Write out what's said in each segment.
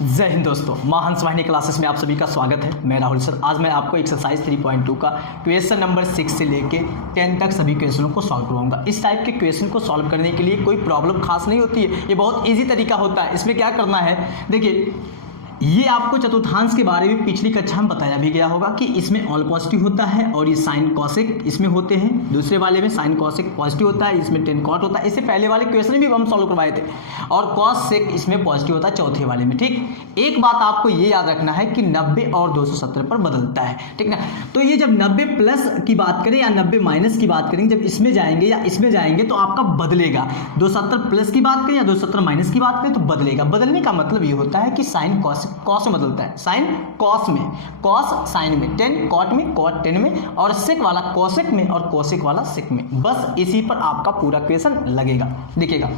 जय हिंद दोस्तों, मां हंस वाहिनी क्लासेस में आप सभी का स्वागत है। मैं राहुल सर। आज मैं आपको एक्सरसाइज 3.2 का क्वेश्चन नंबर 6 से लेके 10 तक सभी क्वेश्चनों को सॉल्व करवाऊंगा। इस टाइप के क्वेश्चन को सॉल्व करने के लिए कोई प्रॉब्लम खास नहीं होती है, ये बहुत इजी तरीका होता है। इसमें क्या करना है, देखिए ये आपको चतुर्थांश के बारे में पिछली कक्षा में बताया भी गया होगा कि इसमें ऑल पॉजिटिव होता है और ये साइन कॉसेक इसमें होते हैं। दूसरे वाले में साइन कॉसेक पॉजिटिव होता है, इसमें टेन कॉट होता है। इससे पहले वाले क्वेश्चन भी हम सॉल्व करवाए थे। और कॉस सेक इसमें पॉजिटिव होता है चौथे वाले में। ठीक, एक बात आपको ये याद रखना है कि 90 और 270 पर बदलता है, ठीक ना। तो ये जब 90 प्लस की बात करें या 90 माइनस की बात करेंगे, जब इसमें जाएंगे या इसमें जाएंगे तो आपका बदलेगा। 270 प्लस की बात करें या 270 माइनस की बात करें तो बदलेगा। बदलने का मतलब ये होता है कि साइन कॉस में बदलता है, साइन कॉस में, कॉस साइन में, टेन कॉट में, कॉट टेन में, और सेक वाला कॉसेक में और कॉसेक वाला सेक में। बस इसी पर आपका पूरा क्वेश्चन लगेगा। देखिएगा,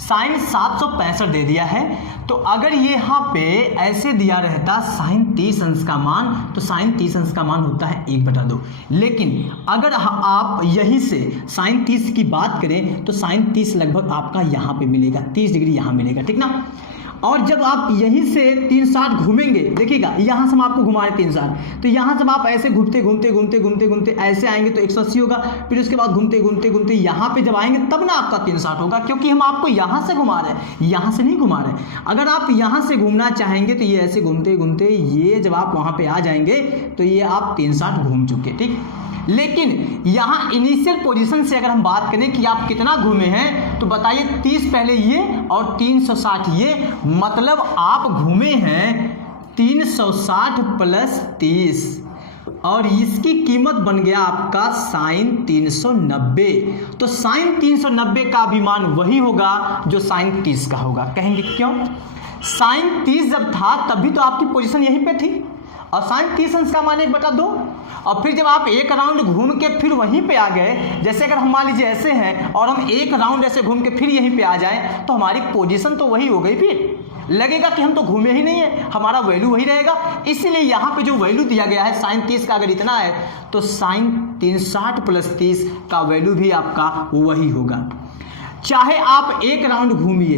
साइन 765 दे दिया है, तो अगर ये यहाँ पे ऐसे दिया रहता साइन 30 अंश का मान, तो साइन 30 अंश का मान होता है 1/2। लेकिन अगर आप यहीं से साइन 30 की बात करें तो साइन 30 लगभग आपका यहाँ पे मिलेगा, 30 डिग्री यहाँ मिलेगा, ठीक ना। और जब आप यहीं से 360 घूमेंगे, देखिएगा यहाँ से हम आपको घुमा रहे 360, तो यहाँ जब आप ऐसे घूमते घूमते घूमते घूमते घूमते ऐसे आएंगे तो 180 होगा। फिर उसके बाद घूमते घूमते घूमते यहाँ पे जब आएंगे तब ना आपका 360 होगा, क्योंकि हम आपको यहाँ से घुमा रहे हैं, यहाँ से नहीं घुमा रहे हैं। अगर आप यहाँ से घूमना चाहेंगे तो ये ऐसे घूमते घूमते ये जब आप वहाँ पे आ जाएंगे तो ये आप 360 घूम चुके, ठीक। लेकिन यहाँ इनिशियल पोजीशन से अगर हम बात करें कि आप कितना घूमे हैं, तो बताइए 30 पहले ये और 360 ये, मतलब आप घूमे हैं 360 प्लस 30, और इसकी कीमत बन गया आपका साइन 390। तो साइन 390 का भी मान वही होगा जो साइन 30 का होगा। कहेंगे क्यों? साइन 30 जब था तभी तो आपकी पोजीशन यहीं पे थी, और साइन 30 अंश का मान 1/2। और फिर जब आप एक राउंड घूम के फिर वहीं पे आ गए, जैसे अगर हम मान लीजिए ऐसे हैं और हम एक राउंड ऐसे घूम के फिर यहीं पे आ जाएं, तो हमारी पोजीशन तो वही हो गई। फिर लगेगा कि हम तो घूमे ही नहीं है, हमारा वैल्यू वही रहेगा। इसलिए यहाँ पे जो वैल्यू दिया गया है साइन 30 का अगर इतना है तो साइन 360 प्लस 30 का वैल्यू भी आपका वही होगा। चाहे आप एक राउंड घूमिए,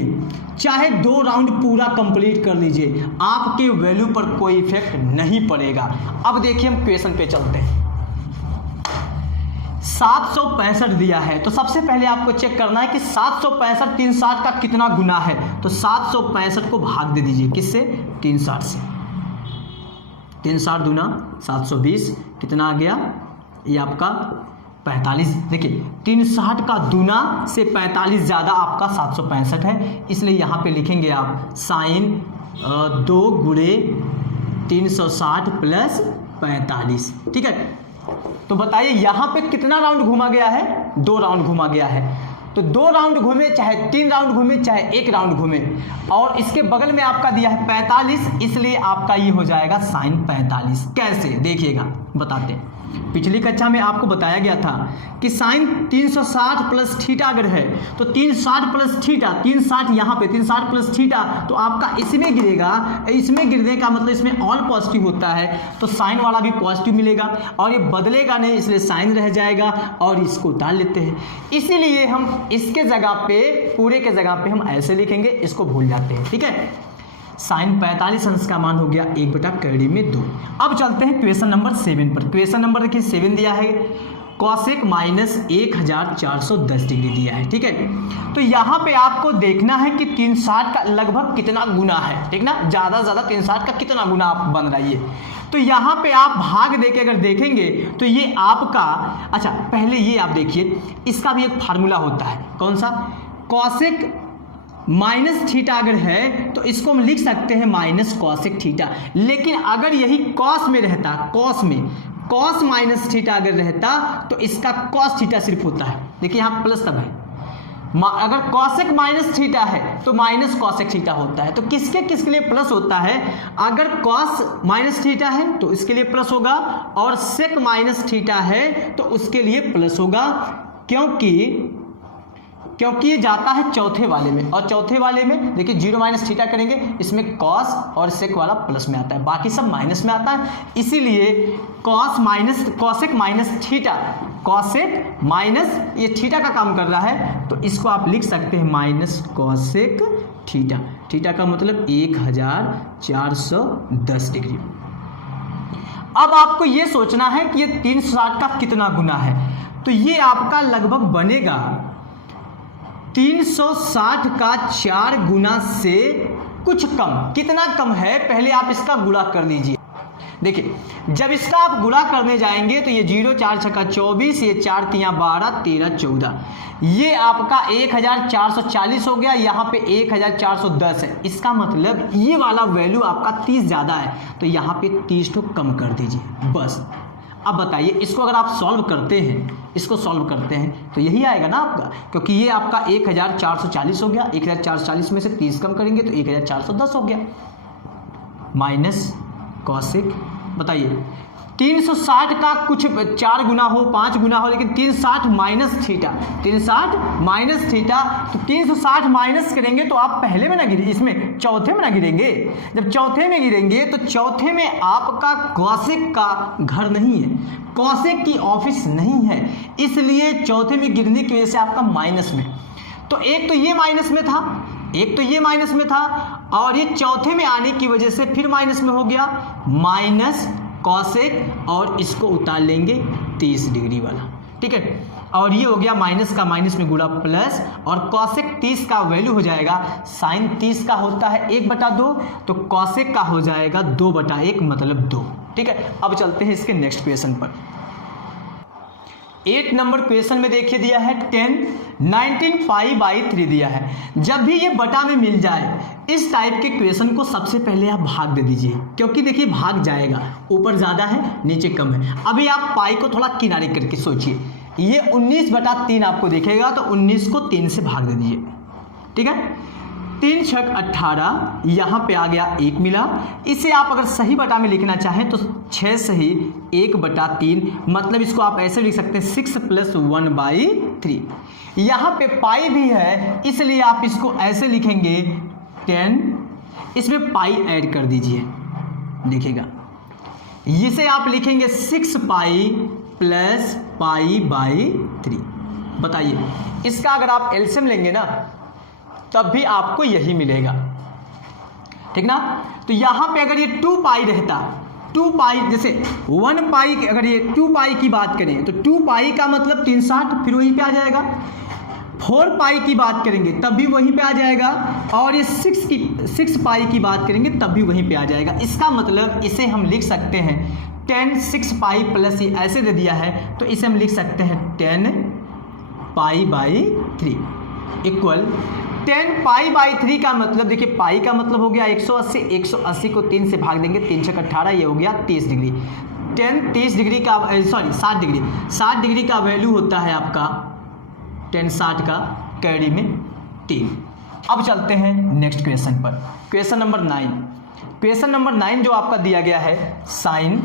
चाहे 2 राउंड पूरा कंप्लीट कर लीजिए, आपके वैल्यू पर कोई इफेक्ट नहीं पड़ेगा। अब देखिए हम क्वेश्चन पे चलते हैं। 765 दिया है, तो सबसे पहले आपको चेक करना है कि 765 360 का कितना गुना है। तो 765 को भाग दे दीजिए, किससे? 360 से। 360 दूना 720, कितना आ गया? ये आपका 45। देखिए 360 का दूना से 45 ज़्यादा आपका 765 है, इसलिए यहाँ पे लिखेंगे आप साइन 2 गुणे 360 प्लस 45, ठीक है। तो बताइए यहाँ पे कितना राउंड घुमा गया है? 2 राउंड घुमा गया है। तो 2 राउंड घूमे, चाहे 3 राउंड घूमे, चाहे 1 राउंड घूमे, और इसके बगल में आपका दिया है 45, इसलिए आपका ये हो जाएगा साइन 45। कैसे? देखिएगा, बताते हैं। पिछली कक्षा में आपको बताया गया था कि साइन 360 प्लस थीटा अगर है तो 360 प्लस थीटा, 360 यहाँ पे 360 प्लस थीटा, तो आपका इसमें गिरेगा। इसमें गिरने का मतलब इसमें ऑल पॉजिटिव होता है, तो साइन वाला भी पॉजिटिव मिलेगा, और ये बदलेगा नहीं, इसलिए साइन रह जाएगा, और इसको उतार लेते हैं। इसीलिए हम इसके जगह पे, पूरे के जगह पे हम ऐसे लिखेंगे, इसको भूल जाते हैं, ठीक है। साइन 45 अंश का मान हो गया 1/2। अब चलते हैं क्वेश्चन नंबर 7 पर। क्वेश्चन नंबर देखिए 7 दिया है, कॉसेक माइनस 1410 डिग्री दिया है, ठीक है। तो यहाँ पे आपको देखना है कि 360 का लगभग कितना गुना है, ठीक ना। ज़्यादा से ज़्यादा 360 का कितना गुना आप बन रहा है ये। तो यहाँ पे आप भाग देके अगर देखेंगे तो ये आपका, अच्छा पहले ये आप देखिए, इसका भी एक फार्मूला होता है। कौन सा? कॉसेक माइनस थीटा अगर है तो इसको हम लिख सकते हैं माइनस कॉसेक थीटा। लेकिन अगर यही कॉस में रहता, कॉस में कॉस माइनस थीटा अगर रहता तो इसका कॉस थीटा सिर्फ होता है। देखिए यहाँ प्लस तब है, अगर कॉसेक माइनस थीटा है तो माइनस कॉसेक थीटा होता है। तो किसके किसके लिए प्लस होता है? अगर कॉस माइनस थीटा है तो इसके लिए प्लस होगा, और सेक माइनस थीटा है तो उसके लिए प्लस होगा, क्योंकि ये जाता है चौथे वाले में, और चौथे वाले में देखिए 0 माइनस थीटा करेंगे, इसमें कॉस और सेक वाला प्लस में आता है, बाकी सब माइनस में आता है। इसीलिए cos minus cosec minus theta, cosec minus ये थीटा का काम कर रहा है, तो इसको आप लिख सकते हैं माइनस कॉसेक थीटा। थीटा का मतलब 1410 डिग्री। अब आपको ये सोचना है कि ये 360 का कितना गुना है, तो ये आपका लगभग बनेगा 360 का 4 गुना से कुछ कम। कितना कम है पहले आप इसका गुणा कर लीजिए। देखिए जब इसका आप गुणा करने जाएंगे तो ये 0 4 छक्का 24, ये 4 3 12 13 14, ये आपका 1440 हो गया, यहाँ पे 1410 है। इसका मतलब ये वाला वैल्यू आपका 30 ज़्यादा है, तो यहाँ पे 30 तो कम कर दीजिए बस। अब बताइए इसको अगर आप सॉल्व करते हैं, इसको सॉल्व करते हैं तो यही आएगा ना आपका, क्योंकि ये आपका 1440 हो गया, 1440 में से 30 कम करेंगे तो 1410 हो गया। माइनस कॉसेक, बताइए 360 का कुछ 4 गुना हो 5 गुना हो, लेकिन 360 माइनस थीटा, 360 माइनस थीटा, तो 360 माइनस करेंगे तो आप पहले में ना गिरे, इसमें चौथे में ना गिरेंगे। जब चौथे में गिरेंगे तो चौथे में आपका कॉसेक का घर नहीं है, कॉसेक की ऑफिस नहीं है, इसलिए चौथे में गिरने की वजह से आपका माइनस में। तो एक तो ये माइनस में था, एक तो ये माइनस में था, और ये चौथे में आने की वजह से फिर माइनस में हो गया, माइनस कॉसेक, और इसको उतार लेंगे 30 डिग्री वाला, ठीक है। और ये हो गया माइनस का माइनस में गुणा प्लस, और कॉसेक 30 का वैल्यू हो जाएगा, साइन 30 का होता है 1/2, तो कॉसेक का हो जाएगा 2/1 मतलब 2, ठीक है। अब चलते हैं इसके नेक्स्ट क्वेश्चन पर। 8 नंबर क्वेश्चन में देखिए दिया है 10 19 π/3 दिया है। जब भी ये बटा में मिल जाए इस टाइप के क्वेश्चन को सबसे पहले आप भाग दे दीजिए, क्योंकि देखिए भाग जाएगा, ऊपर ज़्यादा है नीचे कम है। अभी आप पाई को थोड़ा किनारे करके सोचिए, ये 19/3 आपको दिखेगा, तो 19 को 3 से भाग दे दीजिए, ठीक है। 3 छक 18, यहाँ पे आ गया 1 मिला। इसे आप अगर सही बटा में लिखना चाहें तो 6 सही 1/3, मतलब इसको आप ऐसे लिख सकते हैं 6 + 1/3। यहाँ पे पाई भी है, इसलिए आप इसको ऐसे लिखेंगे 10, इसमें पाई ऐड कर दीजिए, देखिएगा इसे आप लिखेंगे 6 पाई + π/3। बताइए इसका अगर आप एलसीएम लेंगे ना तब भी आपको यही मिलेगा, ठीक ना। तो यहाँ पे अगर ये 2 पाई रहता, 2 पाई जैसे 1 पाई, अगर ये 2 पाई की बात करें तो 2 पाई का मतलब 360, फिर वहीं पे आ जाएगा। 4 पाई की बात करेंगे तब भी वहीं पे आ जाएगा, और ये 6 पाई की बात करेंगे तब भी वहीं पे आ जाएगा। इसका मतलब इसे हम लिख सकते हैं 10 6 पाई प्लस ये ऐसे दे दिया है, तो इसे हम लिख सकते हैं 10 π/3 इक्वल 10 π/3 का मतलब देखिए पाई का मतलब हो गया 180, 180 को 3 से भाग देंगे, 3 छक 18, ये हो गया 30 डिग्री। 30 डिग्री का 60 डिग्री, 60 डिग्री का वैल्यू होता है आपका 10 60 का कैरी में 3। अब चलते हैं नेक्स्ट क्वेश्चन पर, क्वेश्चन नंबर 9। क्वेश्चन नंबर 9 जो आपका दिया गया है साइन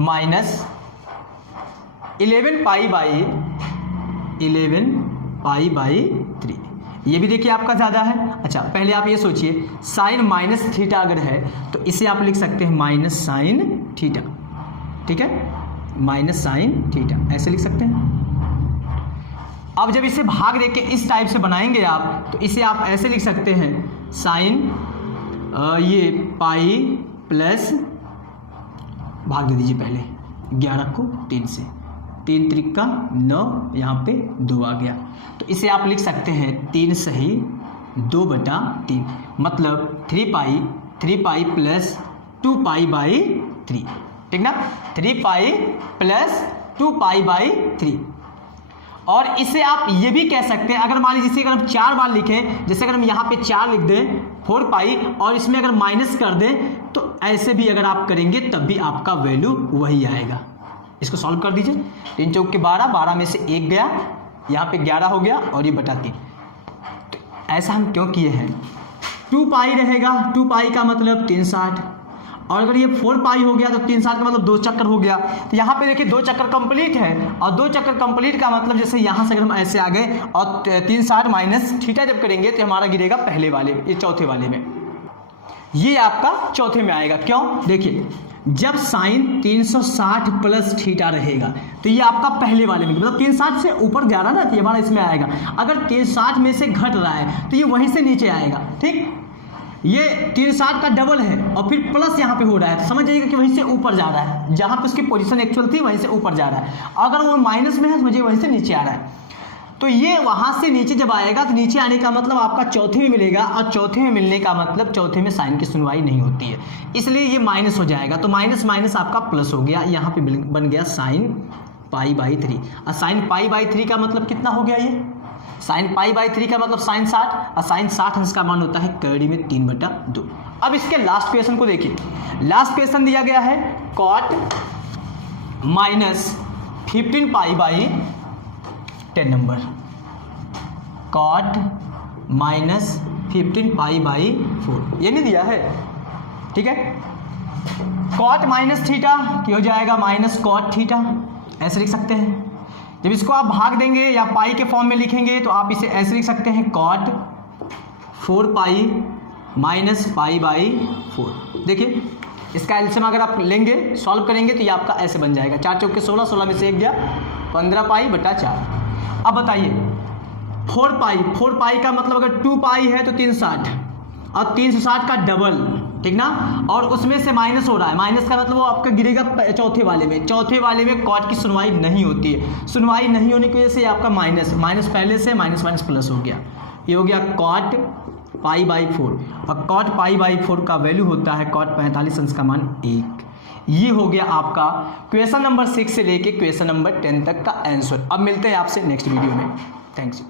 -11 π/3, ये भी देखिए आपका ज़्यादा है। अच्छा पहले आप ये सोचिए साइन माइनस थीटा अगर है तो इसे आप लिख सकते हैं माइनस साइन थीटा, ठीक है, माइनस साइन थीटा ऐसे लिख सकते हैं। अब जब इसे भाग देके इस टाइप से बनाएंगे आप, तो इसे आप ऐसे लिख सकते हैं साइन ये पाई प्लस, भाग दे दीजिए पहले 11 को 3 से, 3 त्रिक का 9, यहाँ पे 2 आ गया, तो इसे आप लिख सकते हैं 3 सही 2/3, मतलब 3 पाई प्लस 2 π/3, ठीक ना, 3 पाई प्लस 2 π/3। और इसे आप ये भी कह सकते हैं, अगर मान लीजिए अगर हम 4 बार लिखें, जैसे अगर हम यहाँ पे 4 लिख दें 4 पाई और इसमें अगर माइनस कर दें, तो ऐसे भी अगर आप करेंगे तब भी आपका वैल्यू वही आएगा। इसको सॉल्व कर दीजिए, 3 चौक के 12, 12 में से 1 गया, यहाँ पे 11 हो गया और ये बटा 3। तो ऐसा हम क्यों किए हैं, 2 पाई रहेगा, 2 पाई का मतलब 360, और अगर ये 4 पाई हो गया तो 360 का मतलब 2 चक्कर हो गया। तो यहाँ पे देखिए 2 चक्कर कंप्लीट है, और 2 चक्कर कंप्लीट का मतलब जैसे यहाँ से अगर हम ऐसे आ गए और 360 माइनस थीटा जब करेंगे तो हमारा गिरेगा पहले वाले, ये चौथे वाले में, ये आपका चौथे में आएगा। क्यों, देखिए जब साइन 360 प्लस थीटा रहेगा, तो ये आपका पहले वाले में मतलब 360 से ऊपर जा रहा है ना, तो ये हमारा इसमें आएगा। अगर 360 में से घट रहा है तो ये वहीं से नीचे आएगा, ठीक। ये 360 का डबल है और फिर प्लस यहाँ पे हो रहा है, तो समझ जाइएगा कि वहीं से ऊपर जा रहा है, जहाँ पे उसकी पोजीशन एक्चुअल थी वहीं से ऊपर जा रहा है। अगर वो माइनस में है समझिए वहीं से नीचे आ रहा है। तो ये वहाँ से नीचे जब आएगा तो नीचे आने का मतलब आपका चौथे में मिलेगा, और चौथे में मिलने का मतलब चौथे में साइन की सुनवाई नहीं होती है, इसलिए ये माइनस हो जाएगा। तो माइनस माइनस आपका प्लस हो गया, यहाँ पे बन गया साइन π/3। और साइन π/3 का मतलब कितना हो गया, ये साइन π/3 का मतलब साइन 60, और साइन 60 अंश का मान होता है कड़ी में 3/2। अब इसके लास्ट क्वेश्चन को देखिए। लास्ट क्वेश्चन दिया गया है cot -15π/10 नंबर, cot -15π/4, ये नहीं दिया है, ठीक है। cot माइनस थीटा हो जाएगा माइनस cot थीटा, ऐसे लिख सकते हैं। जब इसको आप भाग देंगे या पाई के फॉर्म में लिखेंगे तो आप इसे ऐसे लिख सकते हैं cot 4π - π/4। देखिए इसका एलसीएम अगर आप लेंगे सॉल्व करेंगे तो ये आपका ऐसे बन जाएगा, 4 चौके 16, 16 में से 1 गया 15π/4। अब बताइए 4π का मतलब अगर 2π है तो 360 और 360 का डबल, ठीक ना, और उसमें से माइनस हो रहा है, माइनस का मतलब वो आपका गिरेगा चौथे वाले में। चौथे वाले में कॉट की सुनवाई नहीं होती है, सुनवाई नहीं होने की वजह से आपका माइनस माइनस पहले से माइनस माइनस प्लस हो गया, ये हो गया cot π/4। और cot π/4 का वैल्यू होता है cot 45 अंश का मान 1। ये हो गया आपका क्वेश्चन नंबर 6 से लेके क्वेश्चन नंबर 10 तक का आंसर। अब मिलते हैं आपसे नेक्स्ट वीडियो में। थैंक्स।